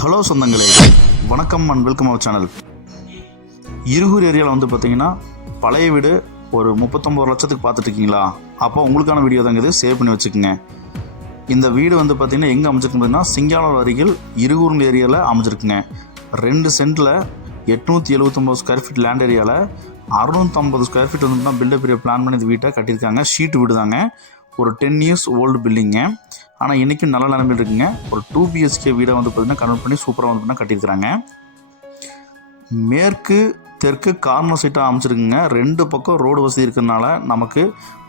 Hello சொந்தங்களே, வணக்கம் and welcome our channel. Irugur ஏரியாவில் வந்து பார்த்தீங்கன்னா பழைய வீடு ஒரு 39 லட்சத்துக்கு பார்த்துட்டு இருக்கீங்களா? அப்போ உங்களுக்கான வீடியோ தாங்க இது, சேவ் பண்ணி வச்சுக்கோங்க. இந்த வீடு வந்து பார்த்தீங்கன்னா எங்கே அமைச்சிருக்குன்னா சிங்கானூர் அருகில் இருகூர் ஏரியாவில் அமைச்சிருக்குங்க. 2 சென்ட்டில் 879 ஸ்கொயர் ஃபீட் லேண்ட் ஏரியாவில் 650 ஸ்கொயர் ஃபீட் வந்து தான் பில்டப் ஏரியா பிளான் பண்ணி இந்த வீட்டை கட்டியிருக்காங்க. ஷீட் வீடு தாங்க, ஒரு 10 இயர்ஸ் ஓல்டு பில்டிங்க. ஆனால் இன்றைக்கும் நல்ல நிலைமையில் இருக்குங்க. ஒரு 2 BHK வீடை வந்து பார்த்திங்கன்னா கன்வெர்ட் பண்ணி சூப்பராக வந்து பார்த்தீங்கன்னா கட்டியிருக்கிறாங்க. மேற்கு தெற்கு கார்னர் சைட்டாக அமைச்சிருக்குங்க. 2 பக்கம் ரோடு வசதி இருக்கிறதுனால நமக்கு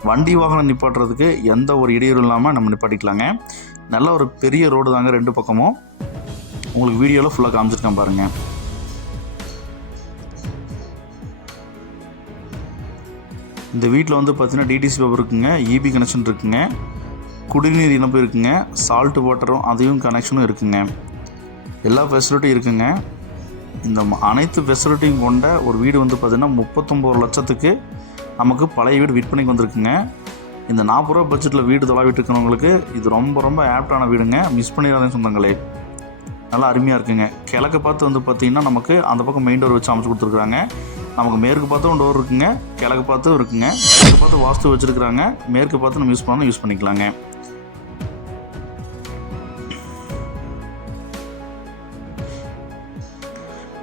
வண்டி வாகனம் நிப்பாட்டுறதுக்கு எந்த ஒரு இடையூறும் இல்லாமல் நம்ம நிப்பாட்டிக்கலாங்க. நல்ல ஒரு பெரிய ரோடு தாங்க 2 பக்கமும். உங்களுக்கு வீடியோவில் ஃபுல்லாக காமிச்சிருக்கேன் பாருங்கள். இந்த வீட்டில் வந்து பார்த்தீங்கன்னா டிடிசி பேப்பர் இருக்குங்க, EB கனெக்ஷன் இருக்குங்க, குடிநீர் இணைப்பு இருக்குங்க, சால்ட் வாட்டரும் அதையும் கனெக்ஷனும் இருக்குங்க. எல்லா ஃபெசிலிட்டியும் இருக்குங்க. இந்த அனைத்து ஃபெசிலிட்டியும் கொண்ட ஒரு வீடு வந்து பார்த்திங்கன்னா 39 லட்சத்துக்கு நமக்கு பழைய வீடு விற்பனைக்கு வந்திருக்குங்க. இந்த 40 ரூபா பட்ஜெட்டில் வீடு தொலைவிட்டு இருக்கிறவங்களுக்கு இது ரொம்ப ரொம்ப ஆப்டான வீடுங்க. மிஸ் பண்ணிடாதீங்க சொந்தங்களே, நல்லா அருமையாக இருக்குங்க. கிழக்கு பார்த்து வந்து பார்த்திங்கன்னா நமக்கு அந்த பக்கம் மெயின் டோர் வச்சு அமைச்சு கொடுத்துருக்குறாங்க. நமக்கு மேற்கு பார்த்தும் டோர் இருக்குங்க, கிழக்கு பார்த்தும் இருக்குங்க. கிழக்கு பார்த்து வாஸ்து வச்சுருக்குறாங்க, மேற்கு பார்த்து நம்ம யூஸ் பண்ணிக்கலாங்க.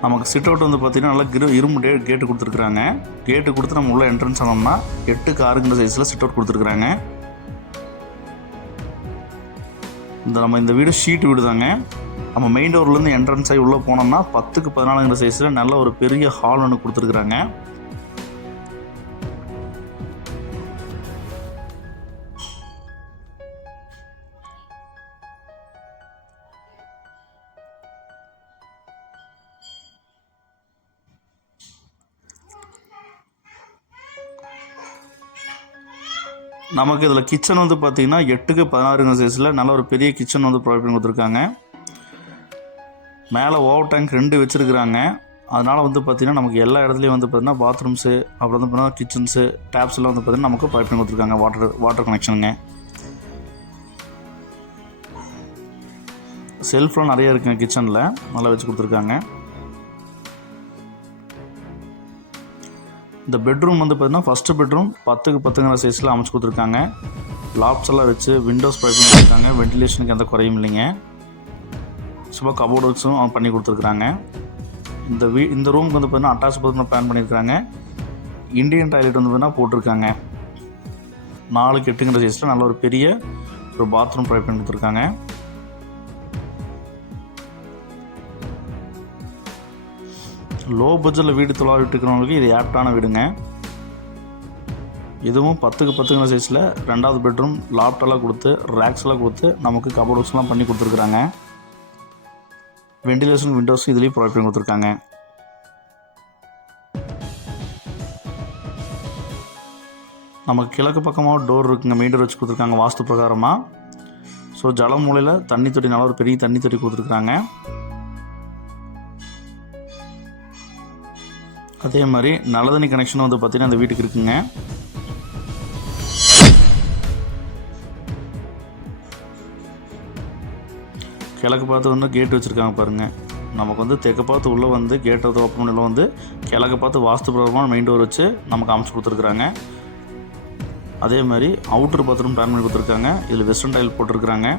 நமக்கு சிட் அவுட் வந்து பார்த்திங்கன்னா நல்லா இரும்பு கேட்டு கொடுத்துருக்குறாங்க. கேட்டு கொடுத்து நம்ம உள்ள என்ட்ரன்ஸ் ஆனோம்னா 8க்கு 6 சைஸில் சிட் அவுட் கொடுத்துருக்குறாங்க. இந்த வீடு ஷீட் வீடு தாங்க. நம்ம மெயின் டோர்லேருந்து என்ட்ரன்ஸ் ஆகி உள்ளே போனோம்னா 10க்கு 14 சைஸில் நல்ல ஒரு பெரிய ஹால் ஒன்று கொடுத்துருக்குறாங்க. நமக்கு இதில் கிச்சன் வந்து பார்த்திங்கன்னா 8க்கு 16 சைஸில் நல்ல ஒரு பெரிய கிச்சன் வந்து ப்ரொவைட் பண்ணி கொடுத்துருக்காங்க. மேலே ஓவர் டேங்க் 2 வச்சுருக்குறாங்க. அதனால் வந்து பார்த்திங்கன்னா நமக்கு எல்லா இடத்துலையும் வந்து பார்த்திங்கன்னா பாத்ரூம்ஸு அப்புறம் வந்து பார்த்தீங்கன்னா கிச்சன்ஸு டேப்ஸ்லாம் வந்து பார்த்திங்கன்னா நமக்கு ப்ரொவைட் பண்ணி கொடுத்துருக்காங்க. வாட்டர் கனெக்ஷனுங்க. செல்ஃப்லாம் நிறைய இருக்குங்க கிச்சனில், நல்லா வச்சு கொடுத்துருக்காங்க. இந்த பெட்ரூம் வந்து பார்த்திங்கன்னா ஃபஸ்ட்டு பெட்ரூம் 10க்கு 10 சைஸில் அமைச்சு கொடுத்துருக்காங்க. லாப்ஸ் எல்லாம் வச்சு விண்டோஸ் ப்ரொவைட் பண்ணி கொடுத்துருக்காங்க. வென்டிலேஷனுக்கு எந்த குறையும் இல்லைங்க. சும்மா கபோர்டு வச்சும் அவங்க பண்ணி கொடுத்துருக்குறாங்க. இந்த ரூமுக்கு வந்து பார்த்தீங்கன்னா அட்டாச் பாத்ரூம் பிளான் பண்ணியிருக்காங்க. இண்டியன் டாய்லெட் வந்து பார்த்தீங்கன்னா போட்டிருக்காங்க. 4க்கு 8 சைஸில் நல்ல ஒரு பெரிய ஒரு பாத்ரூம் ப்ரொவைட் பண்ணி கொடுத்துருக்காங்க. லோ பட்ஜெட்டில் வீடு தொலைவிட்டு இருக்கிறவங்களுக்கு இது ஆப்டான வீடுங்க. இதுவும் 10க்கு 10 சைஸில் 2வது பெட்ரூம் லாப்டெல்லாம் கொடுத்து ரேக்ஸ்லாம் கொடுத்து நமக்கு கபோர்டு வச்சுலாம் பண்ணி கொடுத்துருக்குறாங்க. வென்டிலேஷன் விண்டோஸ் இதுலேயும் ப்ரொவைட் பண்ணி கொடுத்துருக்காங்க. நமக்கு கிழக்கு பக்கமாக டோர் இருக்குங்க, மெயின் டோர் வச்சு கொடுத்துருக்காங்க வாஸ்து பிரகாரமாக. ஸோ ஜல மூலையில் தண்ணி தொட்டி, நல்லா ஒரு பெரிய தண்ணி தொட்டி கொடுத்துருக்குறாங்க. அதே மாதிரி நல்ல தண்ணி கனெக்ஷனும் வந்து பார்த்திங்கன்னா அந்த வீட்டுக்கு இருக்குங்க. கிழக்கு பார்த்து வந்து கேட்டு வச்சுருக்காங்க பாருங்கள். நமக்கு வந்து தெற்கு பார்த்து உள்ளே வந்து கேட்டை ஓப்பன் பண்ணி வந்து கிழக்கு பார்த்து வாஸ்து பிரகாரமான மெயின் டோர் வச்சு நமக்கு அமைச்சு கொடுத்துருக்குறாங்க. அதே மாதிரி அவுட்டர் பாத்ரூம் பிளான் பண்ணி கொடுத்துருக்காங்க. இதில் வெஸ்டர்ன் டைல் போட்டிருக்கிறாங்க.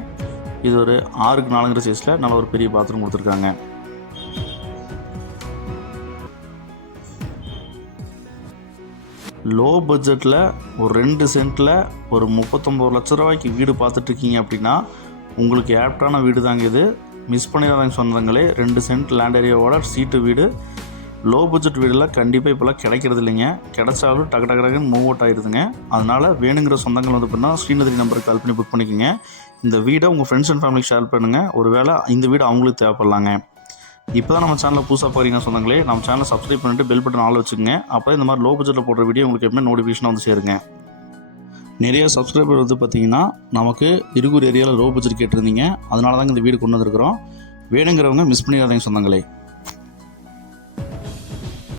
இது ஒரு 6க்கு 4 சைஸில் நல்ல ஒரு பெரிய பாத்ரூம் கொடுத்துருக்காங்க. லோ பட்ஜெட்டில் ஒரு 2 சென்ட்டில் ஒரு 39 லட்ச ரூபாய்க்கு வீடு பார்த்துட்ருக்கீங்க அப்படின்னா உங்களுக்கு ஆப்டான வீடு தாங்க இது. மிஸ் பண்ணிடாதாங்க சொந்தங்களே. 2 சென்ட் லேண்ட் ஏரியாவோட சீட்டு வீடு, லோ பட்ஜெட் வீடில் கண்டிப்பாக இப்போலாம் கிடைக்கிறது இல்லைங்க. கிடைச்சாலும் டக்குன்னு மூவ் அவுட் ஆகிடுதுங்க. அதனால் வேணுங்கிற சொந்தங்கள் வந்து பார்த்தீங்கன்னா ஸ்ரீநகரி நம்பருக்கு கால் பண்ணி புக் பண்ணிக்கோங்க. இந்த வீடை உங்கள் ஃப்ரெண்ட்ஸ் அண்ட் ஃபேமிலிக்கு ஷேர் பண்ணுங்கள். ஒரு வேளை இந்த வீடு அவங்களுக்கு தேவைப்படலாங்க. இப்போ தான் நம்ம சேனலில் புதுசாக பார்க்குறீங்க சொந்தங்களே, நம்ம சேனலை சப்ஸ்கிரைப் பண்ணிவிட்டு பெல் பட்டன் ஆல் வச்சுக்கோங்க. அப்போ இந்த மாதிரி லோ பட்ஜெட்டில் போடுற வீடியோ உங்களுக்கு எப்பவுமே நோட்டிஃபிகேஷனாக வந்து சேருங்க. நிறைய சப்ஸ்கிரைபர் வந்து பார்த்திங்கன்னா நமக்கு இருகூர் ஏரியாவில் லோ பட்ஜெட் கேட்டிருந்தீங்க. அதனால தாங்க இந்த வீடு கொண்டு வந்திருக்கிறோம். வேணுங்கிறவங்க மிஸ் பண்ணிடாதீங்க சொந்தங்களே.